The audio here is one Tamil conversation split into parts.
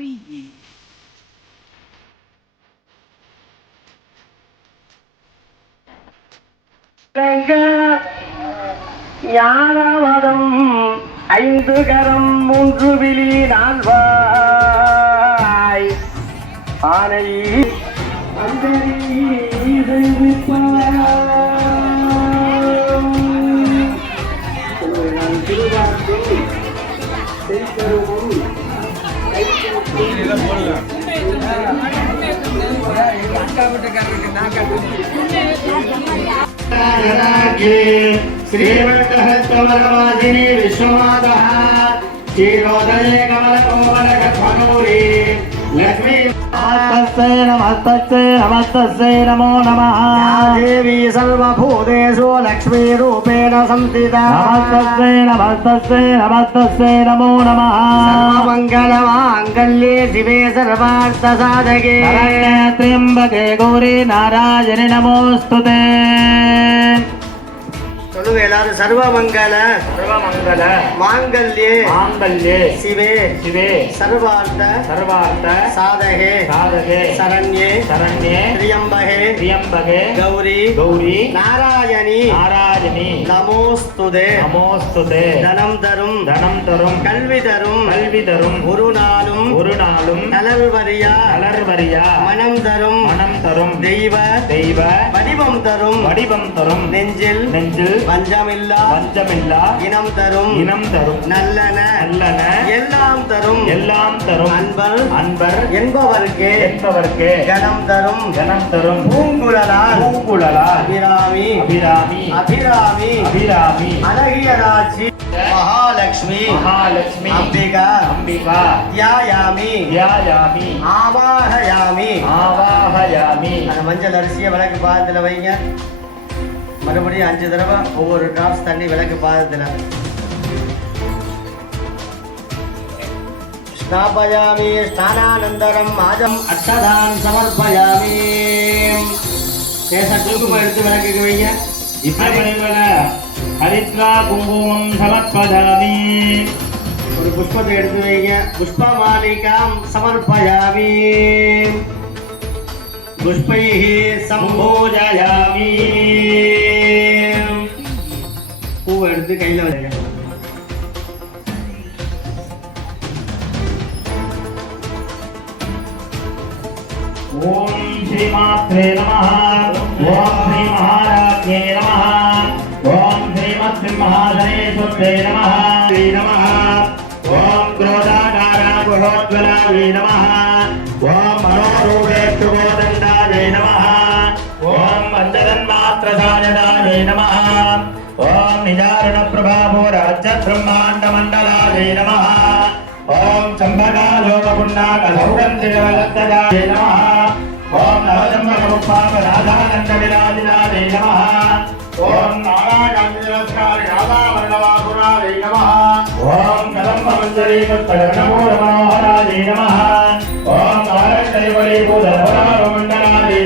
Preview. ஐந்து கரம் மூன்று விழி நால்வாய் ஆனை श्रीमन्तहस्तवरवासिनी विश्वमातः क्षीरोदये कमलकोमलकत्वनूरी लक्ष्मी నమస్తస్సై నమస్తస్సై నమస్తస్సై నమో నమః. దేవి సర్వభూతేషు లక్ష్మీ రూపేణ సంస్థిత. నమస్తస్సై నమస్తస్సై నమస్తస్సై నమో నమః. గౌరీ నారాయణి నమోస్తుతే. சொல்லுங்க எல்லாரும் சர்வமங்கல சர்வமங்கல மாங்கல்யே மாங்கல்யே சிவே சிவே சர்வார்த்த சர்வார்த்த சாதகே சாதகே சரண்யே சரண்யே திரியம்பகே திரியம்பகே கௌரி கௌரி நாராயணி நாராயணி தாரிணி நமோஸ்துதே. நமோஸ்துதே. தனம் தரும். தனம் தரும். கல்வி தரும். கல்வி தரும். ஒரு நாளும். ஒரு நாளும். நலர்வரியா நலர்வரியா மனம் தரும். மனம் தரும். தெய்வ. தெய்வ. வடிவம் தரும். வடிவம் தரும். நெஞ்சில். நெஞ்சில். பஞ்சமில்லா பஞ்சமில்லா இனம் தரும். இனம் தரும். நல்லன. நல்லன. எல்லாம் தரும். எல்லாம் தரும். அன்பர். அன்பர். என்பவருக்கு. என்பவருக்கு. கணம் தரும். கனம் தரும். பூங்குழலா பூங்குழலா அபிராமி. அபிராமி. அபிராமி. அபிராமி. அழகியராட்சி. மகாலட்சுமி. மகாலட்சுமி. அம்பிகா. அம்பிகா. தியாயாமி தியாயாமி ஆவாகயாமி. ஆவாஹயாமி அந்த மஞ்சள் அரிசியை விளக்கு பாதத்தில் வைங்க. மறுபடியும் அஞ்சு தடவை ஒவ்வொரு டிராப்ஸ் தண்ணி விளக்கு பாதத்தில். ஸ்நாபயாமி ஸ்நானானந்தரம் மாஜம் அக்ஷதான் சமர்ப்பயாமி. குங்குமம் எடுத்து விளக்குக்கு வைங்க. இத்தமணிவல ஹரித்ரா குங்குமம் சமர்ப்பதாமி ஒரு புஷ்பத்தை எடுத்து வைங்க புஷ்ப மாலிகாம் சமர்ப்பயாமி புஷ்பைः சம்போஜயாமி பூவை எடுத்து கையில் வைங்க ఓం శ్రీమాత్రే నమ. ఓం శ్రీ మహారాజ్ఞే నమ. ఓం శ్రీమత్ శ్రీ మహాధనేశ్వరే నమ. శ్రీ నమ. ఓం క్రోధాకారాగుహోజ్వలాయ నమ. ఓం మనోరూపే త్రిగోదండాయ నమ. ఓం వందగన్మాత్రదాయదాయ నమ. ఓం నిదారుణ ప్రభాభో రాజ్య బ్రహ్మాండ మండలాయ నమ. ఓం సంభగాలోపగుండాక సౌగంధిగవలత్తదాయ నమ. நவஜம்பரூபாம ராதானந்த விராஜினாதை நம ஓம் நாராயணாந்திரஸ்காரி ராதா வர்ணவாகுராதை நம ஓம் கதம்ப மஞ்சரி முத்தக நமோ மனோகராதை நம ஓம் நாரஷ்டைவலி பூத புராண மண்டலாதை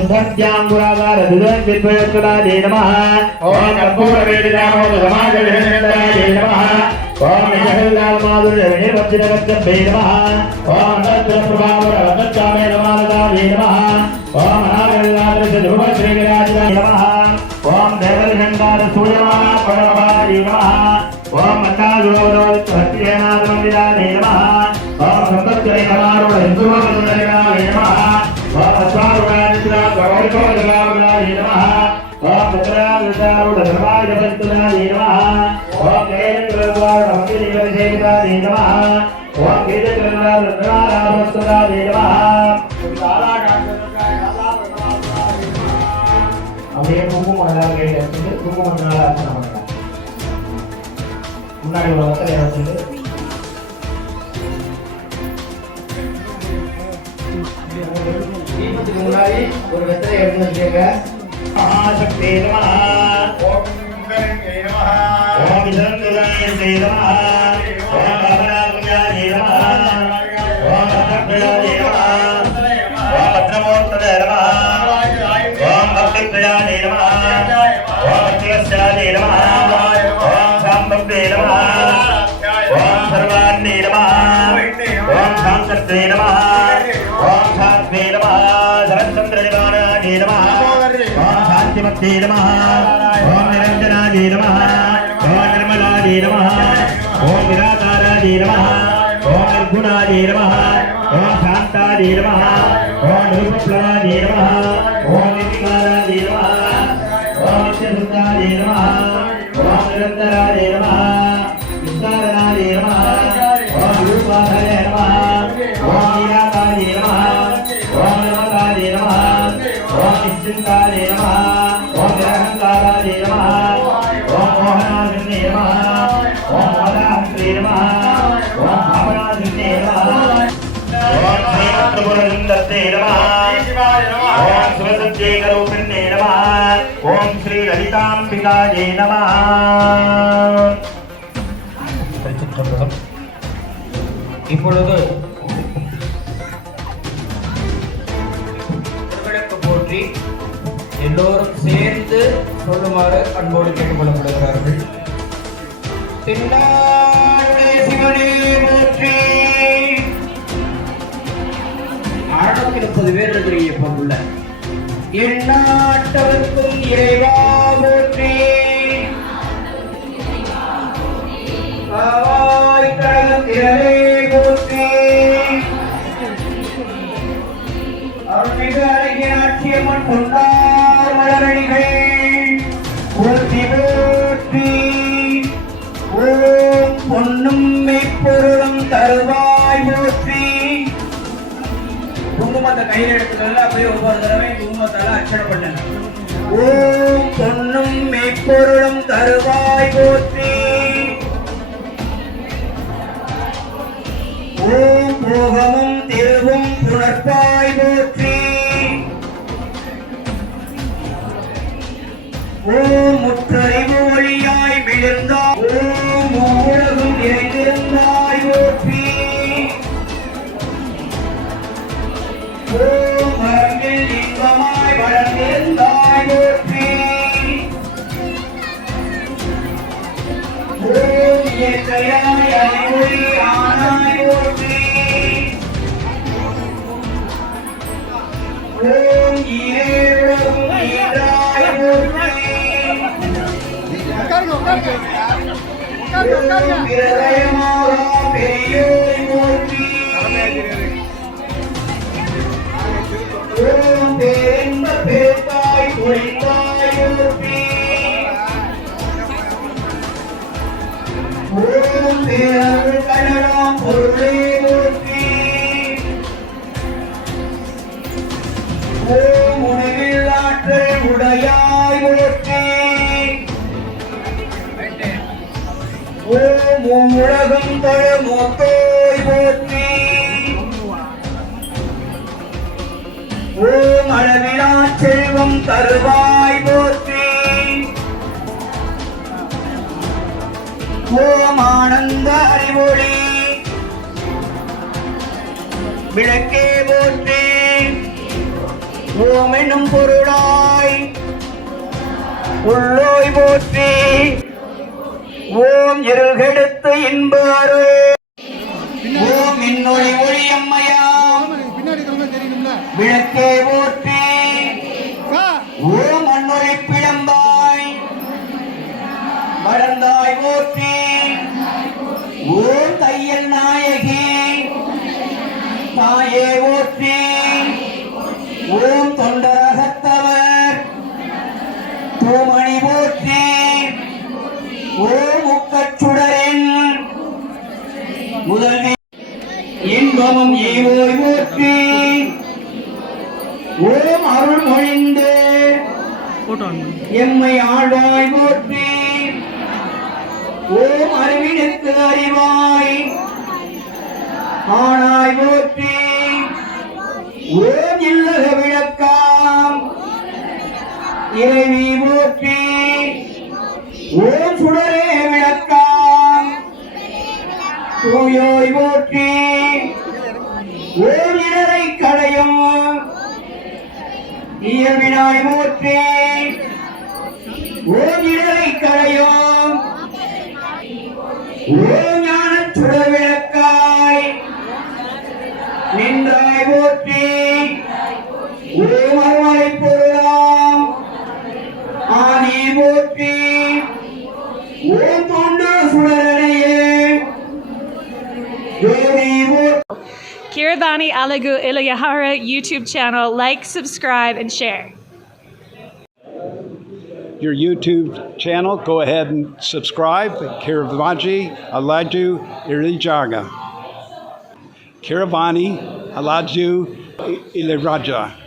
சுந்தரத்யாங்குராதாரதுதேந்தித்வயோத்கடாதே நமः ஓம் கற்பூரவேதிதாமோதமாஜவிஹேந்திராதே நமः ஓம் நிஜகல்லாமாதுர்யவினிர்வத்திரவத்தம்பே நமः ஓம் தத்ரபிரபாவரவத்தாமே நமானதாதே நமः ஓம் அநாகல்லாதரிசதுபஸ்ரீவிராஜிதே நமः ஓம் தேவரிஷண்டார சூயமான பரமாதே நமः ஓம் மந்தாஜோதோத்வத்தியநாதமந்திராதே நமः ஓம் భద్రావితారుఢ ధర్మాజపంతురాజే నమః ఓం కేంద్రద్వారమతినివసేవితాజే నమః ఓం గీతకృతారాధవస్తురాజే నమః அப்படியே குங்குமம் எல்லாரும் கையில் எடுத்துட்டு குங்குமத்தினால அர்ச்சனை பண்ணலாம் முன்னாடி உள்ள வத்தலை வச்சுட்டு தீபத்துக்கு முன்னாடி ஒரு வெத்தலை எடுத்து வச்சுக்கோங்க மகாசக்தி நமஹ ఓం విష్ణుదాయ దేవ ఓం భవనాభయాయ నమ ఓం భద్రప్రయాయ దేవ ఓం భద్రమూర్తదే నమ ఓం భక్తిప్రయాయ నమ ఓం భక్తివస్యాయ నమ ఓం నమ. దే నమ ఓం రూపప్లవ దే నమ ఓం నితికార దే నమ ఓం నిత్యసుత దే నమ ఓం నిరంతర దే నమ విస్తారణ దే నమ ఓం రూపాధర నమ இப்பொழுது போற்றி எல்லோரும் சேர்ந்து சொல்லுமாறு அன்போடு கேட்டுக்கொள்ளப்படுகிறார்கள் தென்னாடுடைய சிவனே! அறுநூத்தி முப்பது பேர் இருக்கிறீங்க உள்ள எண்ணாட்டவர்க்கும் இறைவா கையில் எடுத்துக்கல அப்படியே ஒவ்வொரு தடவை குங்குமத்தால அர்ச்சனை பண்ணுங்க ஓம் பொன்னும் மெய்ப்பொருளும் தருவாய் போற்றி. ஓம் போகமும் திருவும் புணர்ப்பாய் போற்றி. ஓம் முற்றறிவு ஒளியாய் விழுந்தாய் ஓம் இயற்கையாய் அறிவொளி ஆனாய் ஓம் உலகம் தர மொத்தோய் போற்றி. ஓம் அளவிலா செல்வம் தருவாய் போற்றி. ஓம் ஆனந்த அறிவொளி. விளக்கே போற்றி. ஓம் என்னும் பொருளாய் உள்ளோய் போற்றி. ஓம் இருள் கெடுத்து அருள் ஓம் இன்னொரு ஒளி அம்மையாம் விளக்கே போற்றி ஓம் அன்னொரு பிழம்பாய் வளர்ந்தாய் போற்றி ஓம் தையல் நாயகி. தாயே போற்றி ஓம் தொண்டர் முக்கச்சுடரின் முதல்வி இன்பமும் ஈவோய் போற்றி ஓம் அருள் மொழிந்து எம்மை ஆழ்வாய் போற்றி ஓம் அறிவினுக்கு அறிவாய் ஆனாய் போற்றி ஓம் இல்லக விளக்காம் இறைவி போற்றி தூயோய் போற்றி ஓரிடரை கடையும். இயல்பினாய் போற்றி. ஓரிடரை கடையும். ஓ Kiravani Alagu Ilayahara YouTube channel. Like, subscribe, and share. your YouTube channel. Go ahead and subscribe. Kiravaji Alaju Irijaga. Kiravani Alaju Iliraja.